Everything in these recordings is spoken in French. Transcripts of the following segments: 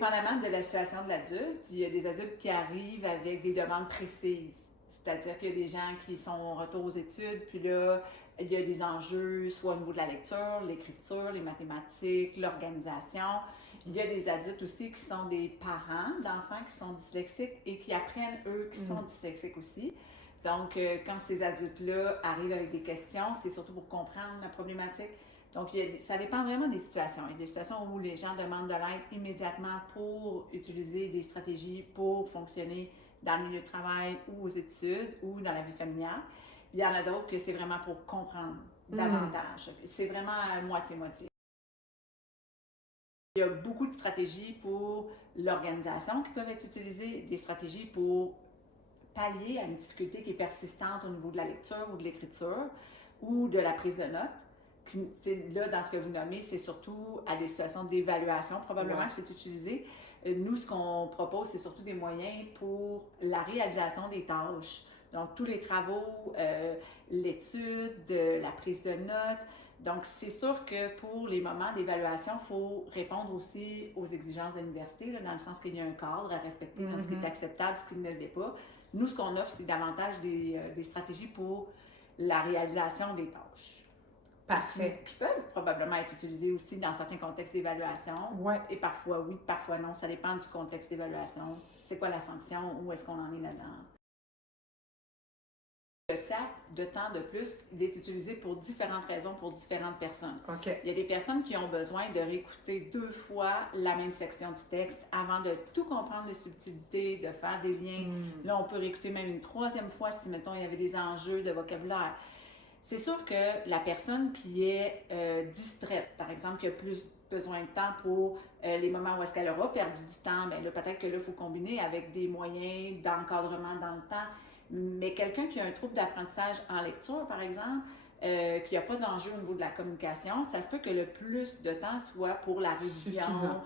Dépendamment de la situation de l'adulte, il y a des adultes qui arrivent avec des demandes précises. C'est-à-dire qu'il y a des gens qui sont en retour aux études, puis là, il y a des enjeux, soit au niveau de la lecture, l'écriture, les mathématiques, l'organisation. Il y a des adultes aussi qui sont des parents d'enfants qui sont dyslexiques et qui apprennent, eux, qui sont dyslexiques aussi. Donc, quand ces adultes-là arrivent avec des questions, c'est surtout pour comprendre la problématique. Donc, ça dépend vraiment des situations. Il y a des situations où les gens demandent de l'aide immédiatement pour utiliser des stratégies pour fonctionner dans le milieu de travail ou aux études ou dans la vie familiale. Il y en a d'autres que c'est vraiment pour comprendre davantage. C'est vraiment à moitié-moitié. Il y a beaucoup de stratégies pour l'organisation qui peuvent être utilisées, des stratégies pour pallier à une difficulté qui est persistante au niveau de la lecture ou de l'écriture ou de la prise de notes. Là, dans ce que vous nommez, c'est surtout à des situations d'évaluation, probablement que c'est utilisé. Nous, ce qu'on propose, c'est surtout des moyens pour la réalisation des tâches. Donc, tous les travaux, l'étude, la prise de notes. Donc, c'est sûr que pour les moments d'évaluation, il faut répondre aussi aux exigences de l'université, là, dans le sens qu'il y a un cadre à respecter dans ce qui est acceptable, ce qui ne l'est pas. Nous, ce qu'on offre, c'est davantage des stratégies pour la réalisation des tâches. Parfait. Qui peuvent probablement être utilisées aussi dans certains contextes d'évaluation. Ouais. Et parfois oui, parfois non. Ça dépend du contexte d'évaluation. C'est quoi la sanction? Où est-ce qu'on en est là-dedans? Le tiers de temps de plus, il est utilisé pour différentes raisons, pour différentes personnes. Okay. Il y a des personnes qui ont besoin de réécouter 2 fois la même section du texte avant de tout comprendre les subtilités, de faire des liens. Là, on peut réécouter même une 3e fois si, mettons, il y avait des enjeux de vocabulaire. C'est sûr que la personne qui est distraite, par exemple, qui a plus besoin de temps pour les moments où est-ce qu'elle aura perdu du temps, bien là, peut-être que là, il faut combiner avec des moyens d'encadrement dans le temps. Mais quelqu'un qui a un trouble d'apprentissage en lecture, par exemple, qui n'a pas d'enjeu au niveau de la communication, ça se peut que le plus de temps soit pour la révision.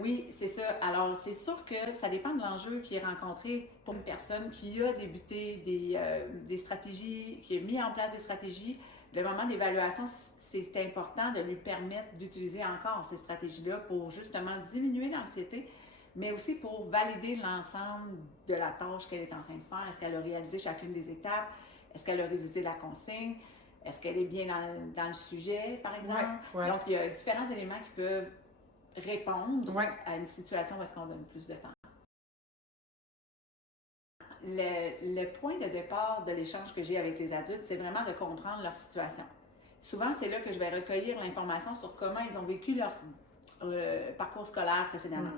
Oui, c'est ça. Alors, c'est sûr que ça dépend de l'enjeu qui est rencontré pour une personne qui a débuté des stratégies, qui a mis en place des stratégies. Le moment d'évaluation, c'est important de lui permettre d'utiliser encore ces stratégies-là pour justement diminuer l'anxiété, mais aussi pour valider l'ensemble de la tâche qu'elle est en train de faire. Est-ce qu'elle a réalisé chacune des étapes? Est-ce qu'elle a révisé la consigne? Est-ce qu'elle est bien dans le sujet, par exemple? Donc, il y a différents éléments qui peuvent répondre à une situation où est-ce qu'on donne plus de temps. Le point de départ de l'échange que j'ai avec les adultes, c'est vraiment de comprendre leur situation. Souvent, c'est là que je vais recueillir l'information sur comment ils ont vécu leur parcours scolaire précédemment.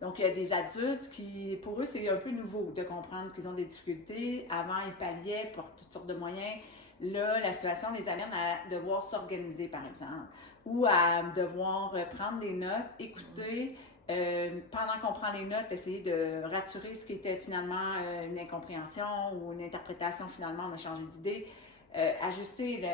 Donc, il y a des adultes qui, pour eux, c'est un peu nouveau de comprendre qu'ils ont des difficultés. Avant, ils palliaient pour toutes sortes de moyens. Là, la situation les amène à devoir s'organiser, par exemple, ou à devoir prendre des notes, écouter, pendant qu'on prend les notes, essayer de raturer ce qui était finalement une incompréhension ou une interprétation, finalement, on a changé d'idée. Ajuster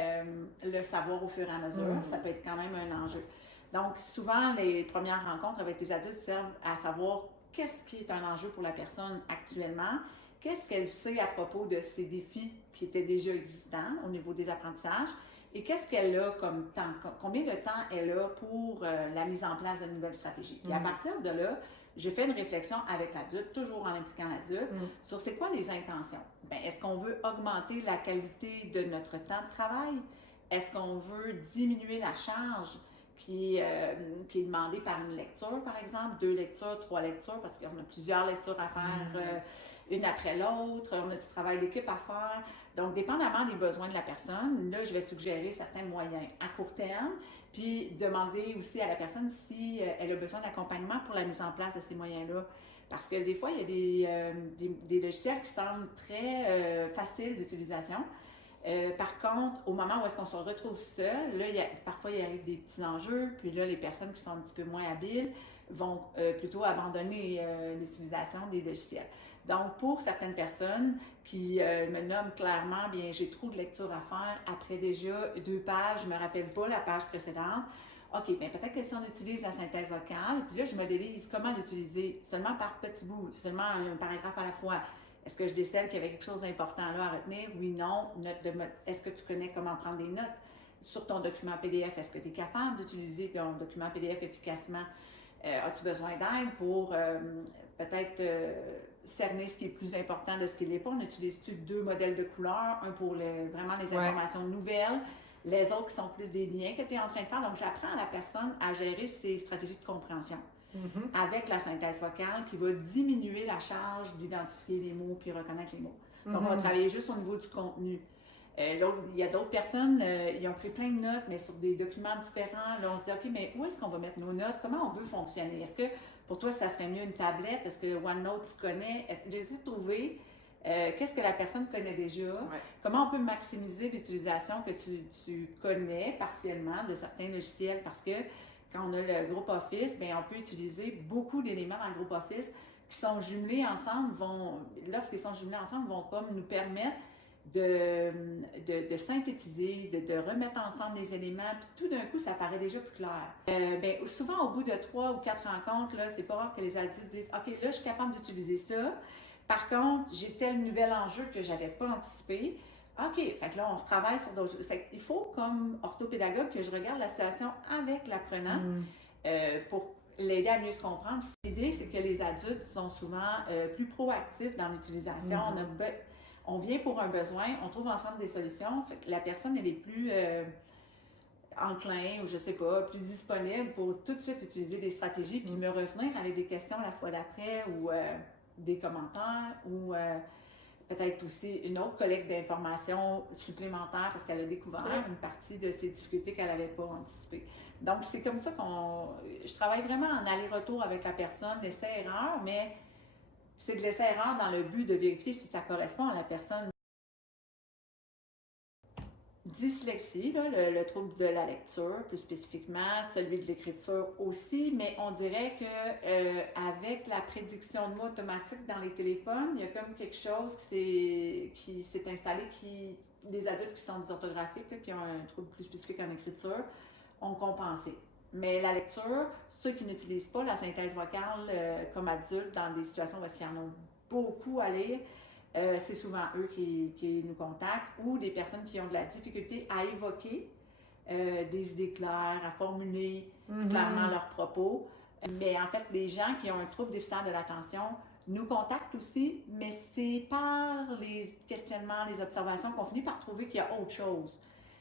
le savoir au fur et à mesure, ça peut être quand même un enjeu. Donc, souvent, les premières rencontres avec les adultes servent à savoir qu'est-ce qui est un enjeu pour la personne actuellement, qu'est-ce qu'elle sait à propos de ces défis qui étaient déjà existants au niveau des apprentissages et qu'est-ce qu'elle a comme temps, combien de temps elle a pour la mise en place de nouvelles stratégies. Puis à partir de là, je fais une réflexion avec l'adulte, toujours en impliquant l'adulte, sur c'est quoi les intentions. Bien, est-ce qu'on veut augmenter la qualité de notre temps de travail? Est-ce qu'on veut diminuer la charge qui est demandé par une lecture, par exemple, 2 lectures, 3 lectures, parce qu'on a plusieurs lectures à faire, une après l'autre, on a du travail d'équipe à faire. Donc, dépendamment des besoins de la personne, là, je vais suggérer certains moyens à court terme, puis demander aussi à la personne si elle a besoin d'accompagnement pour la mise en place de ces moyens-là. Parce que des fois, il y a des logiciels qui semblent très faciles d'utilisation. Par contre, au moment où est-ce qu'on se retrouve seul, là, parfois il arrive des petits enjeux, puis là, les personnes qui sont un petit peu moins habiles vont plutôt abandonner l'utilisation des logiciels. Donc, pour certaines personnes qui me nomment clairement, bien, j'ai trop de lecture à faire après déjà 2 pages, je ne me rappelle pas la page précédente. OK, bien peut-être que si on utilise la synthèse vocale, puis là, je modélise comment l'utiliser seulement par petits bouts, seulement un paragraphe à la fois. Est-ce que je décèle qu'il y avait quelque chose d'important là à retenir? Oui, non. Est-ce que tu connais comment prendre des notes sur ton document PDF? Est-ce que tu es capable d'utiliser ton document PDF efficacement? As-tu besoin d'aide pour peut-être cerner ce qui est plus important de ce qui l'est pas? On utilise-tu 2 modèles de couleurs, un pour vraiment les informations nouvelles, les autres qui sont plus des liens que tu es en train de faire. Donc, j'apprends à la personne à gérer ses stratégies de compréhension avec la synthèse vocale qui va diminuer la charge d'identifier les mots puis reconnaître les mots. Donc, on va travailler juste au niveau du contenu. Il y a d'autres personnes, ils ont pris plein de notes, mais sur des documents différents. Là, on se dit, OK, mais où est-ce qu'on va mettre nos notes? Comment on veut fonctionner? Est-ce que pour toi, ça serait mieux une tablette? Est-ce que OneNote, tu connais? J'essaie de trouver qu'est-ce que la personne connaît déjà? Comment on peut maximiser l'utilisation que tu connais partiellement de certains logiciels? Parce que quand on a le groupe Office, bien, on peut utiliser beaucoup d'éléments dans le groupe Office qui sont jumelés ensemble, lorsqu'ils sont jumelés ensemble, vont comme nous permettre de synthétiser, de remettre ensemble les éléments, puis tout d'un coup, ça paraît déjà plus clair. Bien, souvent, au bout de 3 ou 4 rencontres, là, c'est pas rare que les adultes disent « OK, là, je suis capable d'utiliser ça. Par contre, j'ai tel nouvel enjeu que j'avais pas anticipé. OK, fait que là, on retravaille sur d'autres choses. » Fait qu'il faut, comme orthopédagogue, que je regarde la situation avec l'apprenant pour l'aider à mieux se comprendre. L'idée, c'est que les adultes sont souvent plus proactifs dans l'utilisation. On vient pour un besoin, on trouve ensemble des solutions. La personne, elle est plus enclin ou je sais pas, plus disponible pour tout de suite utiliser des stratégies puis me revenir avec des questions la fois d'après ou des commentaires ou peut-être aussi une autre collecte d'informations supplémentaires parce qu'elle a découvert une partie de ses difficultés qu'elle n'avait pas anticipées. Donc, c'est comme ça je travaille vraiment en aller-retour avec la personne, l'essai-erreur, mais c'est de l'essai-erreur dans le but de vérifier si ça correspond à la personne. Dyslexie, là, le trouble de la lecture, plus spécifiquement, celui de l'écriture aussi, mais on dirait que avec la prédiction de mots automatique dans les téléphones, il y a comme quelque chose qui s'est installé, les adultes qui sont dysorthographiques, là, qui ont un trouble plus spécifique en écriture, ont compensé. Mais la lecture, ceux qui n'utilisent pas la synthèse vocale comme adultes dans des situations où ils en ont beaucoup à lire, c'est souvent eux qui nous contactent ou des personnes qui ont de la difficulté à évoquer des idées claires, à formuler clairement leurs propos. Mais en fait, les gens qui ont un trouble déficitaire de l'attention nous contactent aussi, mais c'est par les questionnements, les observations qu'on finit par trouver qu'il y a autre chose.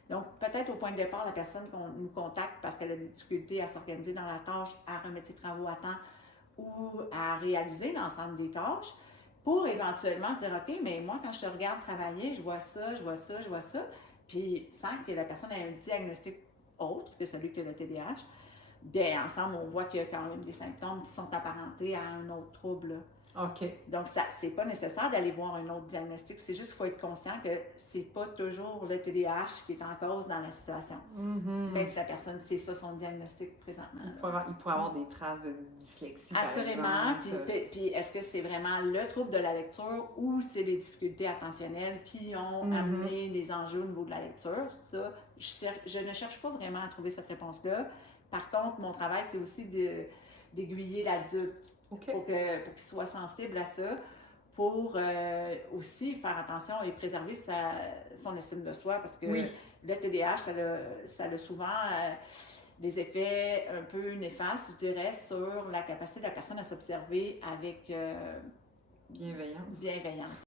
Donc, peut-être au point de départ, la personne qu'on nous contacte parce qu'elle a des difficultés à s'organiser dans la tâche, à remettre ses travaux à temps ou à réaliser l'ensemble des tâches, pour éventuellement se dire, OK, mais moi, quand je te regarde travailler, je vois ça, je vois ça, je vois ça, puis sans que la personne ait un diagnostic autre que celui que le TDAH, bien, ensemble, on voit qu'il y a quand même des symptômes qui sont apparentés à un autre trouble. Là. OK. Donc, c'est pas nécessaire d'aller voir un autre diagnostic. C'est juste qu'il faut être conscient que c'est pas toujours le TDAH qui est en cause dans la situation. Même si la personne, c'est ça son diagnostic présentement. Il pourrait avoir des traces de dyslexie. Assurément. Puis est-ce que c'est vraiment le trouble de la lecture ou c'est les difficultés attentionnelles qui ont amené les enjeux au niveau de la lecture? Ça, je ne cherche pas vraiment à trouver cette réponse-là. Par contre, mon travail, c'est aussi d'aiguiller l'adulte. Pour qu'il soit sensible à ça, pour aussi faire attention et préserver son estime de soi, parce que le TDAH, ça a souvent des effets un peu néfastes, je dirais, sur la capacité de la personne à s'observer avec bienveillance.